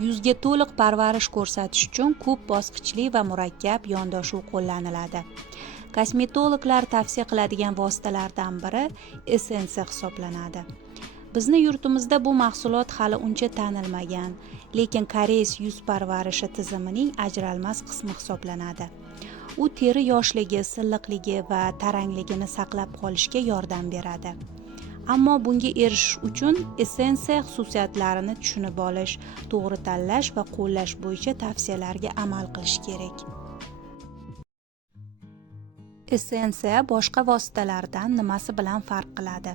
Yuzga to'liq parvarish ko'rsatish uchun ko'p bosqichli va murakkab yondashuv qo'llaniladi. Kosmetologlar tavsiya qiladigan vositalardan biri essensiya hisoblanadi. Bizni yurtimizda bu mahsulot hali uncha tanilmagan, lekin koreys yuz parvarishi tizimining ajralmas qismi hisoblanadi. U teri yoshligi, silliqligi va tarangligini saqlab qolishga yordam beradi. Ammo bunga erishish uchun essensiya xususiyatlarini tushunib olish, to'g'ri tanlash va qo'llash bo'yicha tavsiyalarga amal qilish kerak. Essensiya boshqa vositalardan nimasi bilan farq qiladi?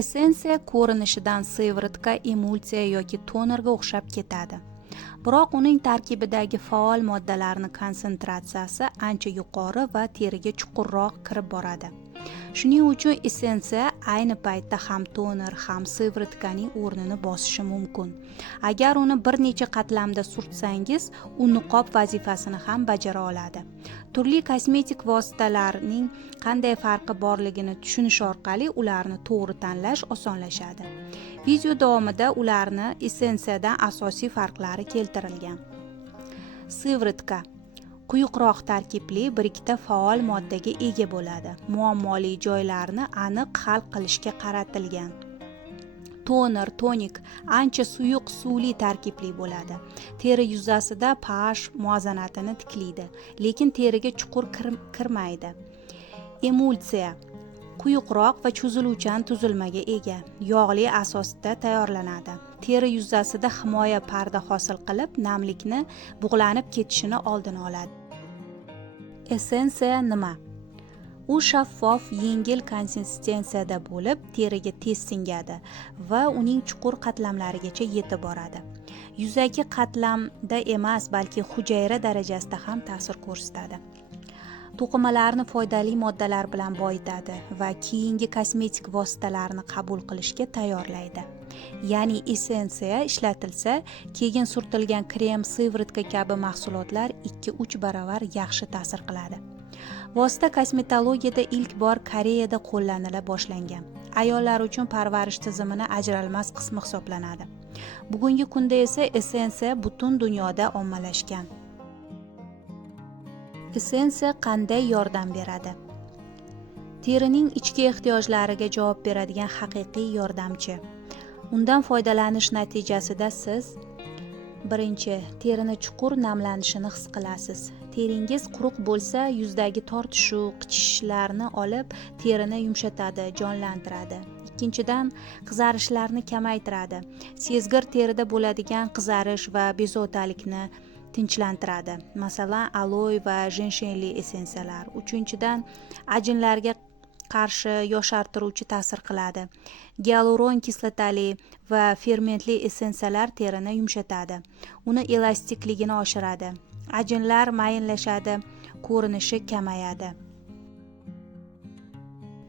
Essensiya ko'rinishidan sivritka, emulsiya yoki tonerga o'xshab ketadi. Biroq uning tarkibidagi faol moddalarning konsentratsiyasi ancha yuqori va teriga chuqurroq kirib boradi. Shuning uchun essensiya ayni paytda ham toner, ham sivritkaning o'rnini bosishi mumkin. Agar uni bir necha qatlamda surtsangiz, u niqob vazifasini ham bajara oladi. Turli kosmetik vositalarning qanday farqi borligini tushunish orqali ularni to'g'ri tanlash osonlashadi. Video davomida ularni essensiyadan asosiy farqlari keltirilgan. Sivritka quyuqroq tarkibli bir ikkita faol moddaga ega bo'ladi. Muammoli joylarni aniq hal qilishga qaratilgan. Toner, tonik ancha suyuq suvli tarkibli bo'ladi. Teri yuzasida pH muvozanatini tiklaydi, lekin teriga chuqur kirmaydi. Emulsiya quyuqroq va cho'ziluvchan tuzilmaga ega, yog'li asosda tayyorlanadi. Teri yuzasida himoya parda hosil qilib, namlikni bug'lanib ketishini oldini oladi. Essensiya nima? U shaffof, yengil konsistensiyada bo'lib, teriga tez singadi va uning chuqur qatlamlarigacha yetib boradi. Yuzaki qatlamda emas, balki hujayra darajasida ham ta'sir ko'rsatadi. To'qimalarni foydali moddalar bilan boyitadi va keyingi kosmetik vositalarni qabul qilishga tayyorlaydi. Ya'ni essensiya ishlatilsa, keyin surtilgan krem, sivritka kabi mahsulotlar 2-3 baravar yaxshi ta'sir qiladi. Vosita kosmetologiyada ilk bor Koreyada qo'llanila boshlangan. Ayollar uchun parvarish tizimining ajralmas qismi hisoblanadi. Bugungi kunda esa essensiya butun dunyoda ommalashgan. Essensiya qanday yordam beradi? Terining ichki ehtiyojlariga javob beradigan haqiqiy yordamchi. Undan foydalanish natijasida siz birinchi, terini chuqur namlanishini his qilasiz. Teringiz quruq bo'lsa, yuzdagi tortishuv, qichishishlarni olib, terini yumshatadi, jonlantiradi. Ikkinchidan, qizarishlarni kamaytiradi. Sezgir terida bo'ladigan qizarish va bezovtalikni tinchlantiradi. Masalan, aloe va jenshenli essensiyalar. Uchinchidan, ajinlarga qarshi yoshartiruvchi ta'sir qiladi. Gialuron kislotali va fermentli essensiyalar terini yumshatadi. Uni elastikligini oshiradi. Ajinlar mayinlashadi, ko'rinishi kamayadi.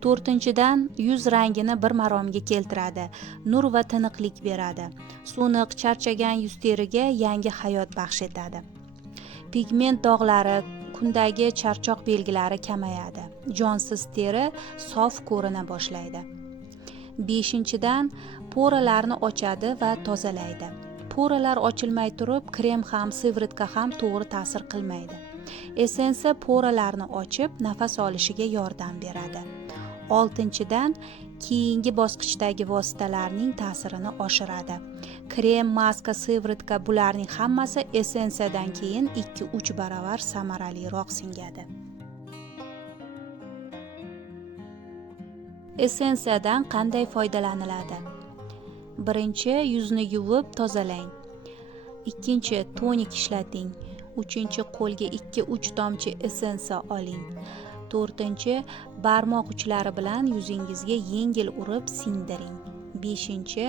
To'rtinchidan, yuz rangini bir maromga keltiradi, nur va tiniqlik beradi. So'niq, charchagan yuz teriga yangi hayot baxsh etadi. Pigment dog'lari, kundagi charchoq belgilari kamayadi. Jonsiz teri sof ko'rina boshlaydi. Beshinchidan, poralarni ochadi va tozalaydi. Poralar ochilmay turib, krem ham, sivritka ham to'g'ri ta'sir qilmaydi. Essensiya poralarni ochib, nafas olishiga yordam beradi. Oltinchidan, keyingi bosqichdagi vositalarning ta'sirini oshiradi. Krem, maska, sivritka bularning hammasi essensiyadan keyin 2-3 baravar samaraliroq singadi. Essensiyadan qanday foydalaniladi? Birinchi, yuzni yuvib tozalang. Ikkinchi, tonik ishlating. Uchinchi, qo'lga 2-3 tomchi essensiya oling. To'rtinchi, barmoq uchlari bilan yuzingizga yengil urib singdiring. Beshinchi,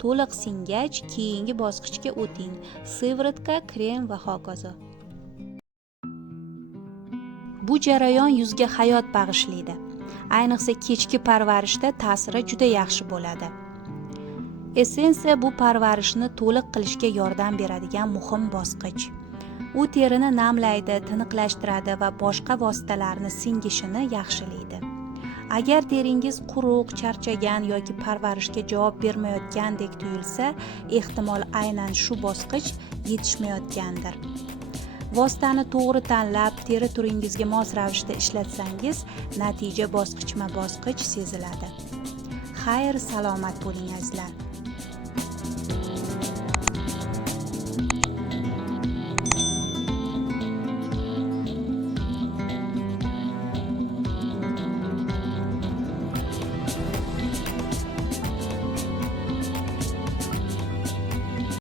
to'liq singach, keyingi bosqichga o'ting. Sivritka, krem va hokazo. Bu jarayon yuzga hayot bag'ishlaydi. Ayniqsa kechki parvarishda ta'siri juda yaxshi bo'ladi. Essensiya bu parvarishni to'liq qilishga yordam beradigan muhim bosqich. U terini namlaydi, tiniqlashtiradi va boshqa vositalarni singishini yaxshilaydi. Agar teringiz quruq, charchagan yoki parvarishga javob bermayotgandek tuyulsa, ehtimol aynan shu bosqich yetishmayotgandir. Vositani to'g'ri tanlab, teri turingizga mos ravishda ishlatsangiz, natija bosqichma-bosqich seziladi. Xayr, salomat bo'ling azizlar.